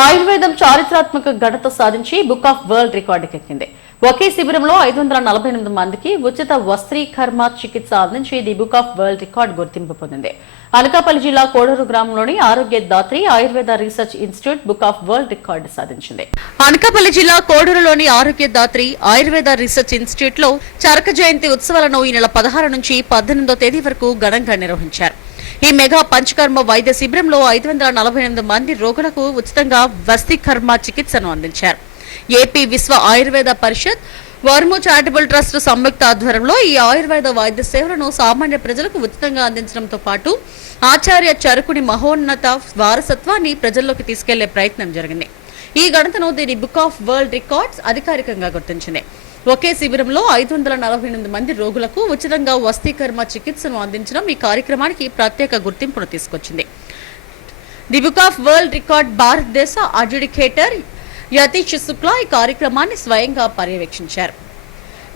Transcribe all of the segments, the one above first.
ఆయుర్వేదం చారిత్రాత్మక ఘనత సాధించి బుక్ ఆఫ్ వరల్డ్ రికార్డుకెక్కింది. ఒకే శిబిరంలో 548 మందికి ఉచిత వస్త్రీకర్మ చికిత్స అందించి the book of world record గుర్తింపు పొందింది. అనకాపల్లి జిల్లా కోడూరు గ్రామంలోని ఆరోగ్య Dhatri Ayurveda research institute book of world record సాధించింది. అనకాపల్లి జిల్లా కోడూరులోని ఆరోగ్య దాత్రి ఆయుర్వేద రీసెర్చ్ ఇన్స్టిట్యూట్ లో చరక జయంతి ఉత్సవాలను ఈ నెల 16 నుంచి 18వ తేదీ వరకు ఘనంగా నిర్వహించారు. ఈ మెగా పంచకర్మ వైద్య శిబిరంలో 548 మంది రోగులకు ఉచితంగా వస్త్రీకర్మ చికిత్సను అందించారు. ఏపీ విశ్వ ఆయుర్వేద పరిషత్ వర్ము చారిటబుల్ ట్రస్ట్ సంయుక్త ఆధ్వర్యంలో ఈ ఆయుర్వేద వైద్య సేవలను సామాన్య ప్రజలకు ఉచితంగా అందించడంతో పాటు ఆచార్య చరకుని మహోన్నత వారసత్వాన్ని ప్రజల్లోకి తీసుకెళ్లే ప్రయత్నం జరిగింది. ఈ ఘనతను the book of world records అధికారికంగా గుర్తించింది. ఒకే శిబిరంలో 548 మంది రోగులకు ఉచితంగా వస్త్రీకర్మ చికిత్సను అందించడం ఈ కార్యక్రమానికి ప్రత్యేక గుర్తింపును తీసుకొచ్చింది. The book of world record భారతదేశ అడ్జుడికేటర్ యతీష్ శుక్లా ఈ కార్యక్రమాన్ని స్వయంగా పర్యవేక్షించారు.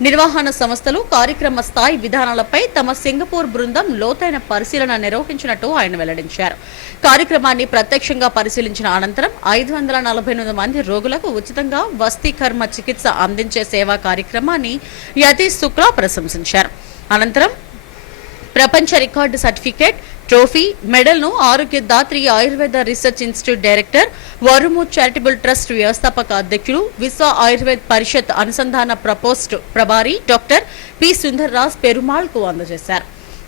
నిర్వహణ సంస్థలు కార్యక్రమ స్థాయి విధానాలపై తమ సింగపూర్ బృందం లోతైన పరిశీలన నిర్వహించినట్టు ఆయన వెల్లడించారు. కార్యక్రమాన్ని ప్రత్యక్షంగా పరిశీలించిన అనంతరం 548 మంది రోగులకు ఉచితంగా వస్త్రీకర్మ చికిత్స అందించే సేవా కార్యక్రమాన్ని యతీష్ శుక్లా ప్రశంసించారు. అనంతరం ప్రపంచ రికార్డు సర్టిఫికేట్, ట్రోఫీ, మెడల్ ను Arogya Dhatri Ayurveda research institute director, వరుము చారిటబుల్ ట్రస్ట్ వ్యవస్థాపక అధ్యక్షులు, విశ్వ ఆయుర్వేద పరిషత్ అనుసంధాన ప్రపోస్ట్ ప్రభారి డాక్టర్ పి సుందర్రాజ్ పెరుమాళ్ కు అందజేశారు.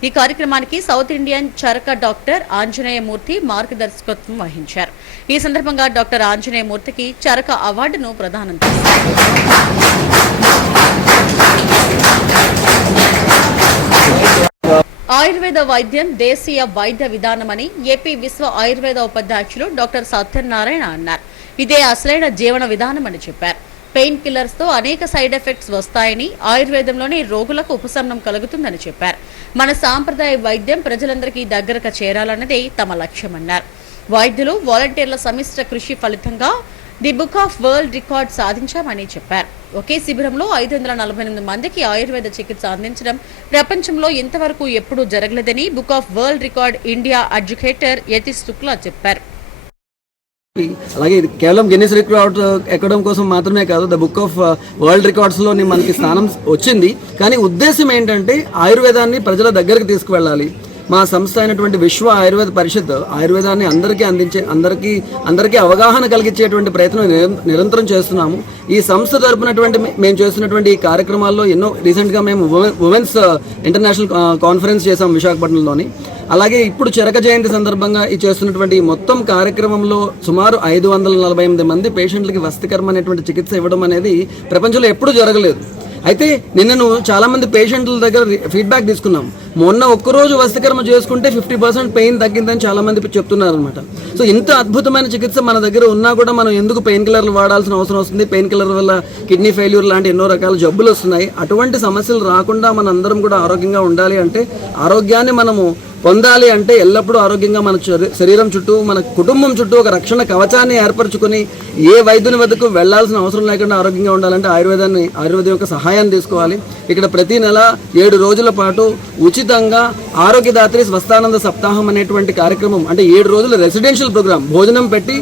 ఈ కార్యక్రమానికి South Indian Charaka doctor Anjaneyamurthy మార్గదర్శకత్వం వహించారు. ఈ సందర్భంగా డాక్టర్ ఆంజనేయమూర్తికి చరక అవార్డును ప్రదానం చేశారు. ఆయుర్వేద వైద్యం దేశీయ వైద్య విధానమని ఏపీ విశ్వ ఆయుర్వేద ఉపాధ్యక్షులు డాక్టర్ సత్యనారాయణ అన్నారు. ఇదే అసలైన జీవన విధానమని చెప్పారు. పెయిన్ కిల్లర్స్ తో అనేక సైడ్ ఎఫెక్ట్స్ వస్తాయని, ఆయుర్వేదంలోని రోగులకు ఉపశమనం కలుగుతుందని చెప్పారు. మన సాంప్రదాయ వైద్యం ప్రజలందరికీ దగ్గరగా చేరాలన్నదే తమ లక్ష్యమన్నారు. వైద్యులు, వాలంటీర్ల సమిష్ట కృషి ఫలితంగా the book of world record సాధించామని చెప్పారు. ఒకే శిబిరంలో 548 మందికి ఆయుర్వేద చికిత్స అందించడం ప్రపంచంలో ఇంతవరకు ఎప్పుడూ జరగలేదని book of world record India adjudicator Yatish Shukla చెప్పారు. అలాగే ఇది కేవలం గిన్నిస్ రికార్డ్ ఎక్కడం కోసం మాత్రమే కాదు, ద బుక్ ఆఫ్ వరల్డ్ రికార్డ్స్లోని మనకి స్థానం వచ్చింది. కానీ ఉద్దేశం ఏంటంటే ఆయుర్వేదాన్ని ప్రజల దగ్గరికి తీసుకువెళ్ళాలి. మా సంస్థ అయినటువంటి విశ్వ ఆయుర్వేద పరిషత్ ఆయుర్వేదాన్ని అందరికీ అవగాహన కలిగించేటువంటి ప్రయత్నం నిరంతరం చేస్తున్నాము. ఈ సంస్థ తరపునటువంటి మేము చేస్తున్నటువంటి ఈ కార్యక్రమాల్లో ఎన్నో రీసెంట్గా మేము ఉమెన్స్ ఇంటర్నేషనల్ కాన్ఫరెన్స్ చేసాం విశాఖపట్నంలోని. అలాగే ఇప్పుడు చరక జయంతి సందర్భంగా ఈ చేస్తున్నటువంటి మొత్తం కార్యక్రమంలో సుమారు 548 మంది పేషెంట్లకి వస్త్రీకర్మ అనేటువంటి చికిత్స ఇవ్వడం అనేది ప్రపంచంలో ఎప్పుడూ జరగలేదు. అయితే నిన్నను చాలా మంది పేషెంట్ల దగ్గర ఫీడ్బ్యాక్ తీసుకున్నాం. మొన్న ఒక్కరోజు వస్త్రీకర్మ చేసుకుంటే 50% పెయిన్ తగ్గిందని చాలా మంది చెప్తున్నారు అనమాట. సో ఇంత అద్భుతమైన చికిత్స మన దగ్గర ఉన్నా కూడా మనం ఎందుకు పెయిన్ కిల్లర్లు వాడాల్సిన అవసరం వస్తుంది? పెయిన్ కిల్లర్ వల్ల కిడ్నీ ఫెయిల్యూర్ లాంటి ఎన్నో రకాల జబ్బులు వస్తున్నాయి. అటువంటి సమస్యలు రాకుండా మన అందరం కూడా ఆరోగ్యంగా ఉండాలి అంటే, ఆరోగ్యాన్ని మనము పొందాలి అంటే ఎల్లప్పుడూ ఆరోగ్యంగా మన శరీరం చుట్టూ, మన కుటుంబం చుట్టూ ఒక రక్షణ కవచాన్ని ఏర్పరచుకొని ఏ వైద్యుని వద్దకు వెళ్లాల్సిన అవసరం లేకుండా ఆరోగ్యంగా ఉండాలంటే ఆయుర్వేదం యొక్క సహాయాన్ని తీసుకోవాలి. ఇక్కడ ప్రతి నెల 7 రోజుల పాటు ఉచితంగా ఆరోగ్యదాత్రి స్వస్థానంద సప్తాహం అనేటువంటి కార్యక్రమం, అంటే 7 రోజుల రెసిడెన్షియల్ ప్రోగ్రామ్, భోజనం పెట్టి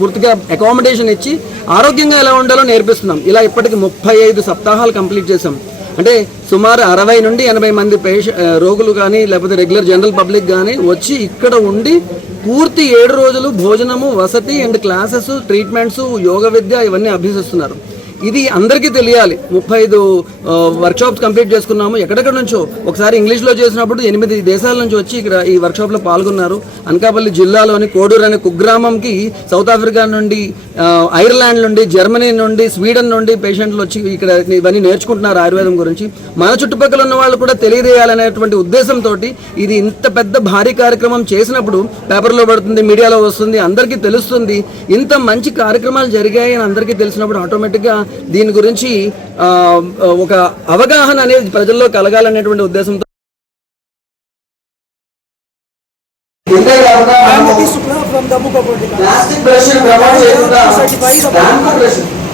పూర్తిగా అకామిడేషన్ ఇచ్చి ఆరోగ్యంగా ఎలా ఉండాలో నేర్పిస్తున్నాం. ఇలా ఇప్పటికి 35 సప్తాహాలు కంప్లీట్ చేసాం. అంటే సుమారు 60 నుండి 80 మంది రోగులు కానీ లేకపోతే రెగ్యులర్ జనరల్ పబ్లిక్ కానీ వచ్చి ఇక్కడ ఉండి పూర్తి 7 రోజులు భోజనము, వసతి అండ్ క్లాసెస్, ట్రీట్మెంట్స్, యోగ విద్య ఇవన్నీ అభ్యసిస్తున్నారు. ఇది అందరికీ తెలియాలి. 35 వర్క్షాప్స్ కంప్లీట్ చేసుకున్నాము. ఎక్కడెక్కడ నుంచో, ఒకసారి ఇంగ్లీష్లో చేసినప్పుడు 8 దేశాల నుంచి వచ్చి ఇక్కడ ఈ వర్క్షాప్లో పాల్గొన్నారు. అనకాపల్లి జిల్లాలోని కోడూరు అనే కుగ్రామంకి సౌత్ ఆఫ్రికా నుండి, ఐర్లాండ్ నుండి, జర్మనీ నుండి, స్వీడన్ నుండి పేషెంట్లు వచ్చి ఇక్కడ ఇవన్నీ నేర్చుకుంటున్నారు ఆయుర్వేదం గురించి. మన చుట్టుపక్కల ఉన్న వాళ్ళు కూడా తెలియజేయాలనేటువంటి ఉద్దేశంతో ఇది ఇంత పెద్ద భారీ కార్యక్రమం చేసినప్పుడు పేపర్లో పడుతుంది, మీడియాలో వస్తుంది, అందరికీ తెలుస్తుంది. ఇంత మంచి కార్యక్రమాలు జరిగాయి అని అందరికీ తెలిసినప్పుడు ఆటోమేటిక్గా దీని గురించి ఒక అవగాహన అనేది ప్రజల్లో కలగాలనేటువంటి ఉద్దేశంతో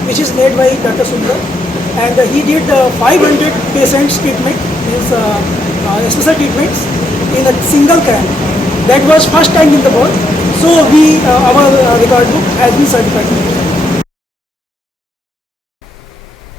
which is made by Dr. Sundar, and he did 500 patients treatment, means special treatments in a single camp. That was first time in the world. So our record book has been certified.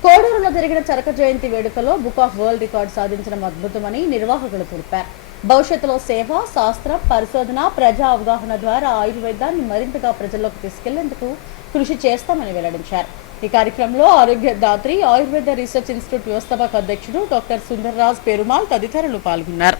కోడూరులో జరిగిన చరక జయంతి వేడుకలో book of world record సాధించడం అద్భుతమని నిర్వాహకులు తెలిపారు. భవిష్యత్తులో సేవ, శాస్త్రం, పరిశోధన, ప్రజా అవగాహన ద్వారా ఆయుర్వేదాన్ని మరింతగా ప్రజల్లోకి తీసుకెళ్లేందుకు కృషి చేస్తామని వెల్లడించారు. ఈ కార్యక్రమంలో ఆరోగ్య దాత్రి ఆయుర్వేద రీసెర్చ్ ఇన్స్టిట్యూట్ వ్యవస్థాపక అధ్యక్షుడు డాక్టర్ సుందర్రాజ్ పెరుమాల్ తదితరులు పాల్గొన్నారు.